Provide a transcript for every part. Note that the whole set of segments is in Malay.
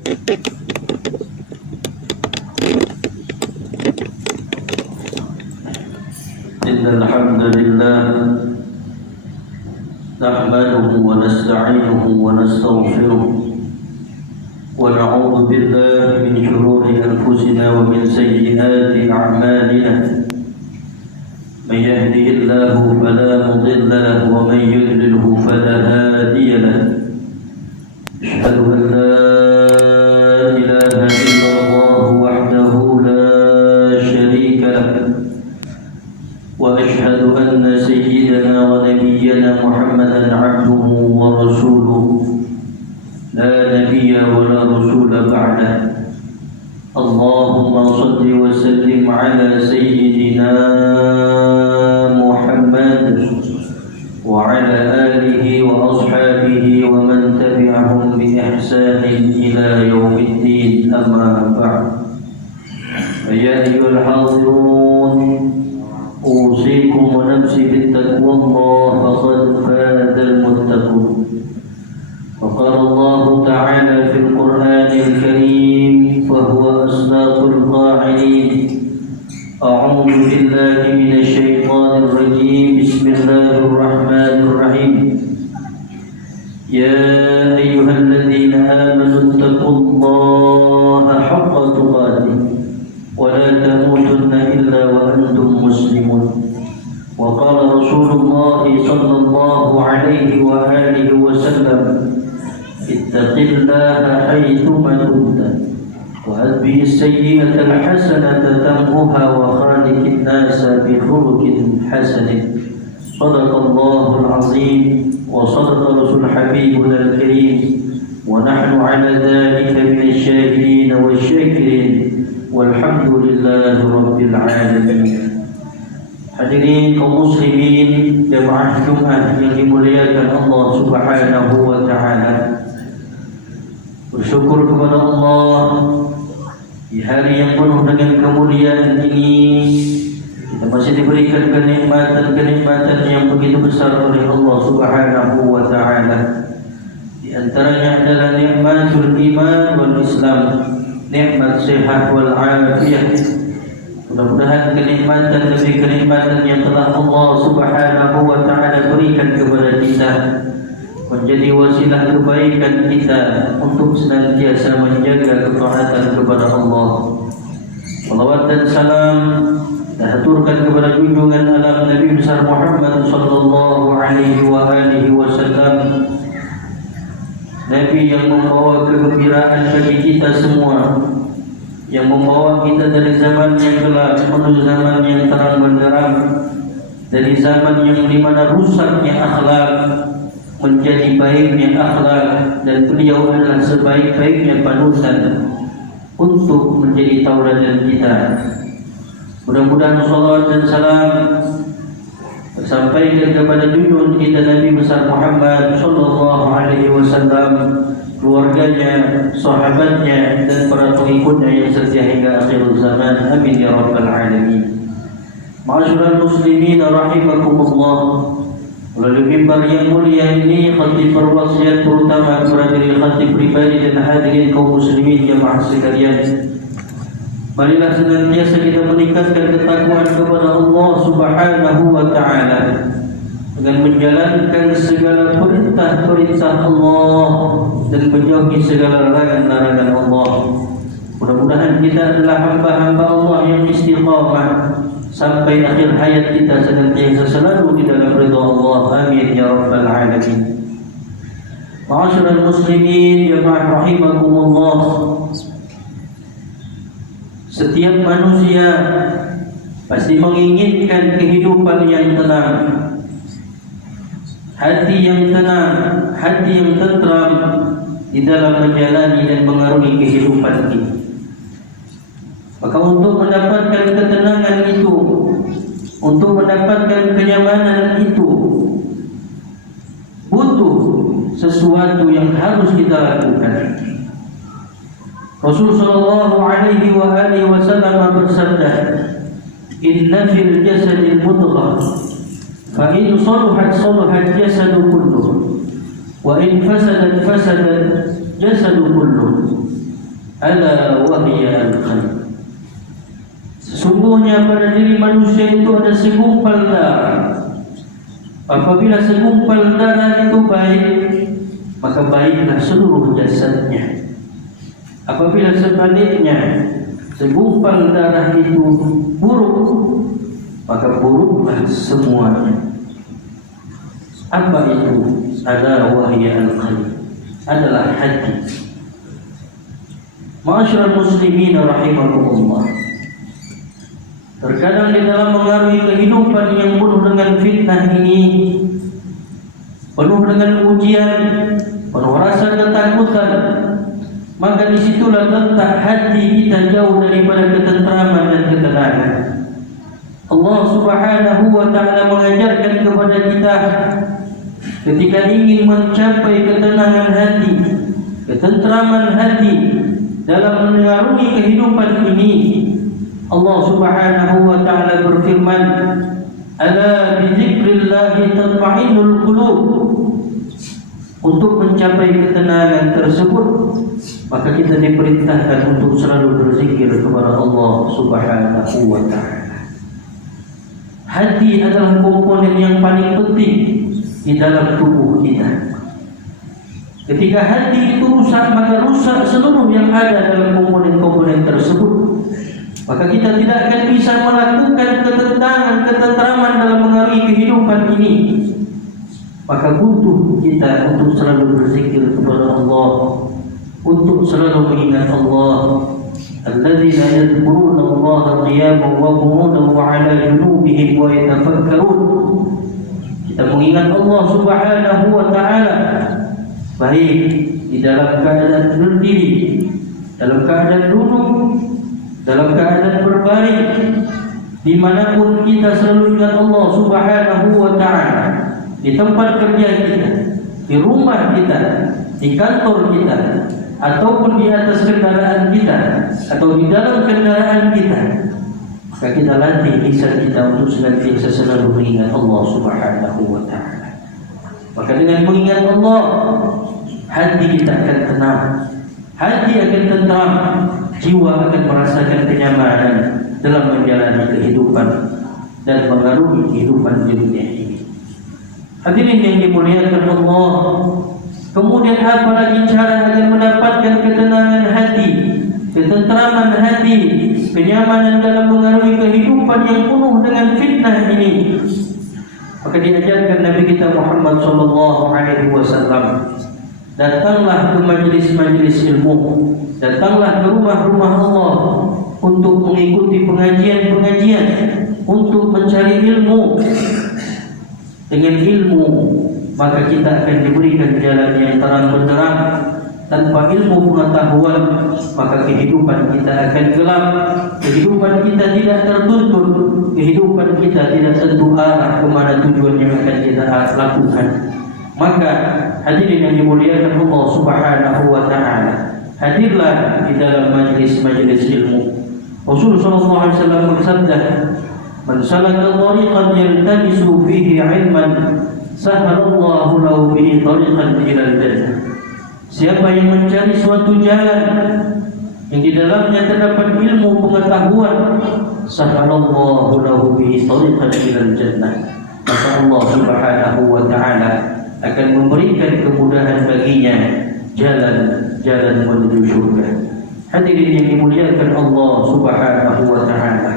إن الحمد لله نحمده ونستعينه ونستغفره ونعوذ بالله من شرور أنفسنا ومن سيئات أعمالنا من يهده الله فلا مضل له ومن يضلله فلا هادي له أشهد أن لا إله إلا الله وحده لا شريك له وأشهد أن سيدنا ونبينا محمدا عبده ورسوله لا نبي ولا رسول بعده اللهم صل وسلم على سيدنا محمد وعلى آله وأصحابه ومن تبعهم بإحسان إلى يوم الدين أما بعد فيا أيها الحاضرون أوصيكم ونفسي بالتقوى الله فقد فاز المتقون وقال الله تعالى في القرآن الكريم وهو أصدق القائلين أعوذ بالله من الشيطان الرجيم بسم الله الرحمن الرحيم يا أيها الذين آمنوا اتقوا الله حق تقاته ولا تموتن إلا وأنتم مسلمون وقال رسول الله صلى الله عليه وآله وسلم اتق الله حيثما كنت وأتبع السيئة الحسنة تمحها وخالق الناس بخلق حسن صدق الله العظيم وصدق رسول حبيبنا الكريم ونحن على ذلك من الشاهدين والشاكرين والحمد لله رب العالمين. Hadirin kaum muslimin jemaah Jumat yang dimuliakan Allah Subhanahu wa taala. Bersyukur kepada Allah di hari yang penuh dengan kemuliaan ini kita masih diberikan kenikmatan yang begitu besar oleh Allah Subhanahu wa taala. Di antaranya adalah nikmatul iman wal Islam, nikmat sehat wal afiyah. Mudah-mudahan kenikmatan demi kenikmatan yang telah Allah Subhanahu wa taala berikan kepada kita menjadi wasilah kebaikan kita untuk senantiasa menjaga ketaatan kepada Allah. Salawat dan salam dihaturkan kepada junjungan alam Nabi besar Muhammad sallallahu alaihi wa alihi wasallam, Nabi yang membawa kegembiraan bagi kita semua, yang membawa kita dari zaman yang gelap menuju zaman yang terang benderang, dari zaman yang dimana rusaknya akhlak menjadi baiknya akhlak, dan beliau adalah sebaik-baiknya panutan untuk menjadi tauladan kita. Mudah-mudahan salawat dan salam tersampaikan kepada junjungan kita Nabi besar Muhammad sallallahu alaihi wasallam, keluarganya, sahabatnya, dan para pengikutnya yang setia hingga akhir zaman. Amin ya rabbal alamin. Ma'asyiral muslimin rahimakumullah. Melalui mimbar yang mulia ini khatib berwasiat terutama kepada diri khatib pribadi dan hadirin kaum muslimin jemaah sekalian. Marilah senantiasa kita meningkatkan ketakwaan kepada Allah Subhanahu wa taala dengan menjalankan segala perintah-perintah Allah dan menjauhi segala larangan-larangan Allah. Mudah-mudahan kita adalah hamba-hamba Allah yang istiqamah sampai akhir hayat kita senantiasa selalu di dalam ridha Allah. Amin ya rabbal alamin. Ma'asyiral muslimin jemaah rahimakumullah. Setiap manusia pasti menginginkan kehidupan yang tenang, hati yang tenang, hati yang tentram di dalam menjalani dan mengarungi kehidupan ini. Maka untuk mendapatkan ketenangan itu, untuk mendapatkan kenyamanan itu, butuh sesuatu yang harus kita lakukan. Rasul sallallahu alaihi wa alihi wasallam bersabda, "Inna fil jasadil mudghah, fa in salahat salahat jasadu kulluh, wa in fasadat fasadat jasadu kulluh." ala wahya al-qalb. Sesungguhnya pada diri manusia itu ada segumpal darah. Apabila segumpal darah itu baik, maka baiklah seluruh jasadnya. Apabila sebaliknya segumpal darah itu buruk, maka buruklah semuanya. Apa itu? Ala wahya al-qalb, adalah hati. Ma'asyiral muslimin rahimakumullah. Terkadang di dalam mengarungi kehidupan yang penuh dengan fitnah ini, penuh dengan ujian, penuh rasa ketakutan, maka disitulah letak hati kita jauh daripada ketentraman dan ketenangan. Allah Subhanahu wa ta'ala mengajarkan kepada kita, ketika ingin mencapai ketenangan hati, ketentraman hati dalam mengarungi kehidupan ini, Allah Subhanahu wa ta'ala berfirman, ala bizikrillahi tatma'innul qulub. Untuk mencapai ketenangan tersebut, maka kita diperintahkan untuk selalu berzikir kepada Allah Subhanahu wa ta'ala. Hati adalah komponen yang paling penting di dalam tubuh kita. Ketika hati itu rusak, maka rusak seluruh yang ada dalam komponen-komponen tersebut. Maka kita tidak akan bisa melakukan ketentraman dalam mengarungi kehidupan ini. Maka butuh kita untuk selalu berzikir kepada Allah, untuk selalu mengingat Allah. Alladzina yadhkuruna Allah qiyaman wa qu'udan wa 'ala junubihim wa yatafakkarun. Kita mengingat Allah Subhanahu wa ta'ala baik di dalam keadaan berdiri, dalam keadaan duduk, dalam keadaan berbaring, dimanapun kita selalu ingat Allah Subhanahu wa ta'ala. Di tempat kerja kita, di rumah kita, di kantor kita, ataupun di atas kendaraan kita, atau di dalam kendaraan kita, maka kita latih lisan kita untuk senantiasa selalu mengingat Allah Subhanahu wa ta'ala. Maka dengan mengingat Allah, hati kita akan tenang, hati akan tenteram, jiwa akan merasakan kenyamanan dalam menjalani kehidupan dan mengarungi kehidupan dunia ini. Hadirin yang dimuliakan Allah, kemudian apa lagi cara agar mendapatkan ketenangan hati, ketentraman hati, kenyamanan dalam mengarungi kehidupan yang penuh dengan fitnah ini? Maka diajarkan Nabi kita Muhammad sallallahu alaihi wasallam, datanglah ke majlis-majlis ilmu, datanglah ke rumah-rumah Allah untuk mengikuti pengajian-pengajian, untuk mencari ilmu. Dengan ilmu, maka kita akan diberikan jalan yang terang benderang. Tanpa ilmu pengetahuan, maka kehidupan kita akan gelap, kehidupan kita tidak tertuntun, kehidupan kita tidak tentu arah kemana tujuan yang akan kita lakukan. Maka hadirin yang dimuliakan Allah Subhanahu wa ta'ala, hadirlah di dalam majlis-majlis ilmu. Rasulullah sallallahu alaihi wasallam bersabda, man salaka tariqan yaltamisu fihi 'ilman sahhalallahu lahu bihi tariqan ila al-jannah. Siapa yang mencari suatu jalan yang di dalamnya terdapat ilmu pengetahuan, sahhalallahu lahu bihi tariqan ila al-jannah, maka Allah Subhanahu wa ta'ala akan memberikan kemudahan baginya jalan-jalan menuju surga. Hadirin yang dimuliakan Allah Subhanahu wa ta'ala,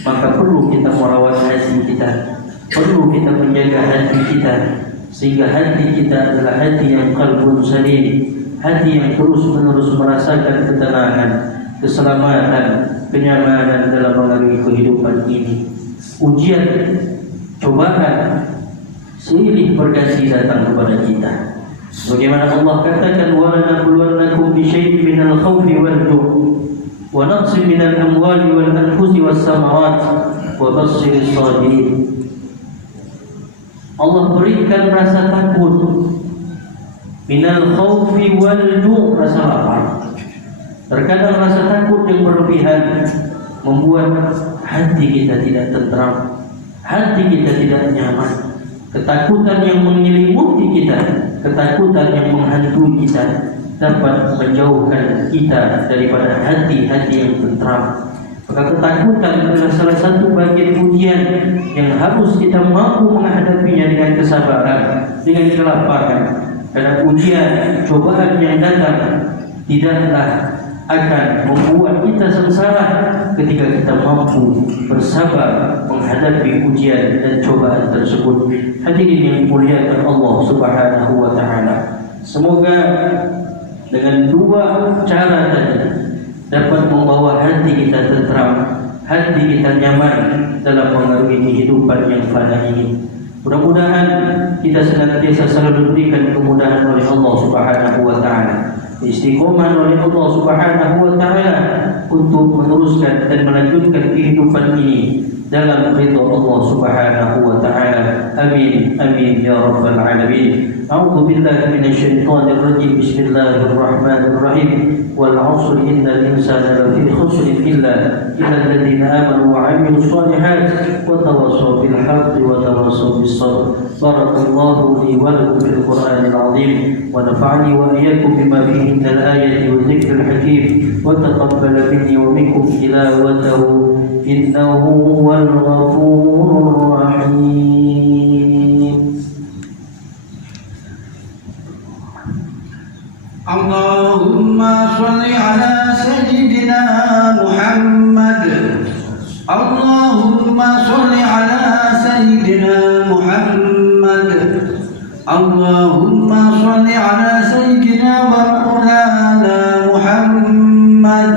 maka perlu kita merawat hati kita, perlu kita menjaga hati kita, sehingga hati kita adalah hati yang qalbun salim, hati yang terus-menerus merasakan ketenangan, keselamatan, kenyamanan dalam mengarungi kehidupan ini. Ujian, cobaan silih berganti datang kepada kita. Bagaimana Allah katakan, wa lanabluwannakum bi syai'in minal khawfi wal ju' wa naqsin minal amwali wal anfusi was samarat wa basyyiris sabirin. Allah berikan rasa takut, minal khawfi wal ju', rasa lapar. Terkadang rasa takut yang berlebihan membuat hati kita tidak tentram, hati kita tidak nyaman. Ketakutan yang menyelimuti kita, ketakutan yang menghantui kita dapat menjauhkan kita daripada hati-hati yang tentram. Maka ketakutan adalah salah satu bagian ujian yang harus kita mampu menghadapinya dengan kesabaran, dengan kelapangan. Karena ujian, cobaan yang datang tidaklah akan membuat kita sengsara ketika kita mampu bersabar menghadapi ujian dan cobaan tersebut. Hadirin yang dimuliakan Allah Subhanahu wa taala. Semoga dengan dua cara tadi dapat membawa hati kita tentram, hati kita nyaman dalam mengarungi kehidupan yang fana ini. Mudah-mudahan kita senantiasa selalu diberikan kemudahan oleh Allah Subhanahu wa taala, istiqomah oleh Allah Subhanahu wa taala untuk meneruskan dan melanjutkan kehidupan ini dalam ridha Allah Subhanahu wa taala. Amin amin ya rabbal alamin. A'udzu billahi minasyaitonir rajim. Bismillahirrahmanirrahim. Wal 'asri innal insana lafi khusr illa alladziina aamanu wa 'amilus shalihaati wa tawassaw bil haqqi wa tawassaw bis sabr. Barakallahu li wa lakum fil Qur'anil 'azim wa nafa'ani wa iyyakum bima fihi minal ayati wa dzikril hakim wa taqabbala minni wa minkum tilawatahu innahu huwal ghafurur rahim. Allahumma shalli ala sayyidina Muhammad. Allahumma shalli ala sayyidina Muhammad. Allahumma shalli ala sayyidina wa maulana Muhammad.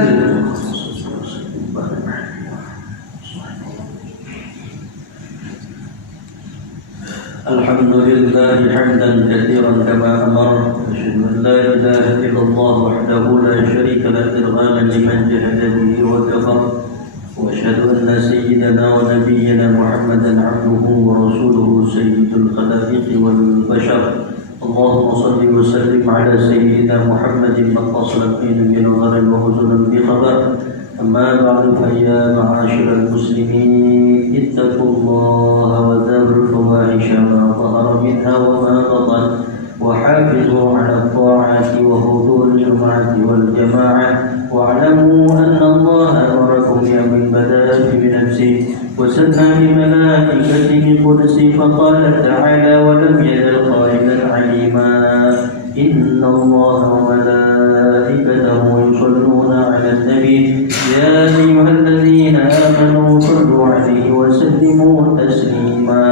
Alhamdulillah hamdan katsiran kama amara. Asyhadu an la ilaha illallah wahdahu la syarika lahu irghaman liman jahada bihi wa kafara. Wa asyhadu anna sayyidana wa nabiyyana Muhammadan 'abduhu wa rasuluhu sayyidul khalaiqi wal bashar. Allahumma shalli wa sallim ala sayyidina Muhammadin maqasalat min gharin wa huzunan bi khabar. Amma ba'du fa ya ma'asyiral muslimin ittaqullaha wa dharul fawahisha ma dhahara minha wa ma batan wa hafizu 'ala at-ta'ati wa huduril jum'ati wal jama'ah wa 'alamu anna Allaha amarakum min bada'ati bi nafsihi wa sanna bi malaikatihi qudsi fa qala ta'ala wa lam yazal qailan 'alima inna Allaha wa malaikatahu yusalluna 'alan nabi يا أيها الذين آمنوا صلوا عليه وسلموا تسليما.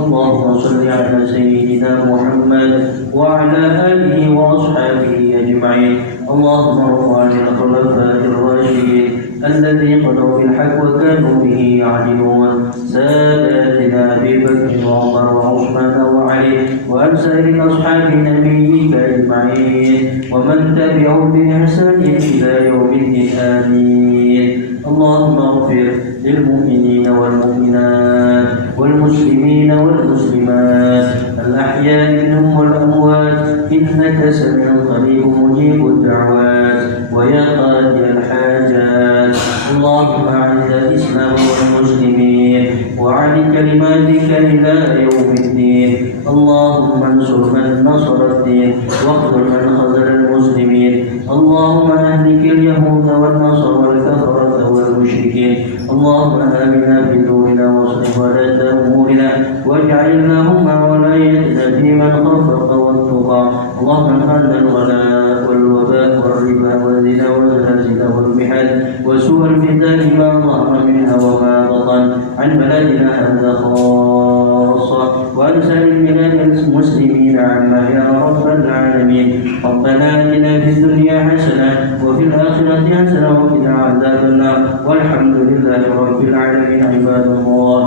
اللهم صل على سيدنا محمد وعلى آله وأصحابه أجمعين. اللهم ارض عن الخلفاء الراشدين الذين قضوا بالحق وكانوا به يعدلون ساداتنا أبي بكر وعمر وعثمان وعلي وعن سائر أصحاب نبيك أجمعين ومن تبعهم بإحسان إلى يوم الدين آمين. اللهم اغفر للمؤمنين والمؤمنات والمسلمين والمسلمات الأحياء منهم والأموات إنك سميع قريب مجيب الدعوات ويا قاضي الحاجات. اللهم أعز الإسلام والمسلمين وعن كلماتك إلى يوم الدين. اللهم انصر من نصر الدين واخذل من خذل المسلمين. اللهم أهلك اليهود والنصارى والكفرة والمشركين. اللهم آمنا في دورنا واصلح ولاة أمورنا واجعل اللهم ولايتنا في من خافك واتقى. اللهم انهنا الغلاء والوباء والربا والزنا والزلازل والمحن وسوء الفتن ما ظهر منها وما بطن عن بلادنا هذا خاصة وعن سائر بلاد المسلمين عما يا رب العالمين. ربنا آتنا في الدنيا حسنة وفي الآخرة حسنة وقنا عذاب النار والحمد لله رب العالمين. عباد الله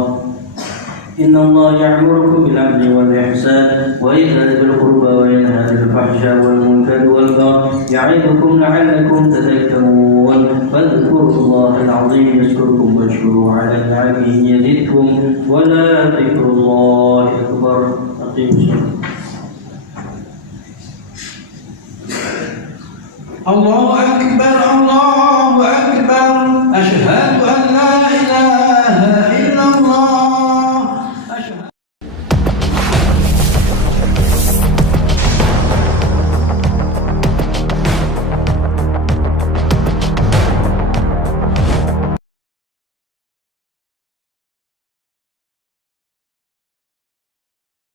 إن الله يأمركم بالعدل والإحسان وإيتاء ذي القربى وينهى عن الفحشاء والمنكر والبغي يعظكم لعلكم تذكرون. فاذكروا الله العظيم يذكركم واشكروه على نعمه يزدكم ولا ذكر الله أكبر. أقيموا الصلاة. الله أكبر الله أكبر. أشهد أن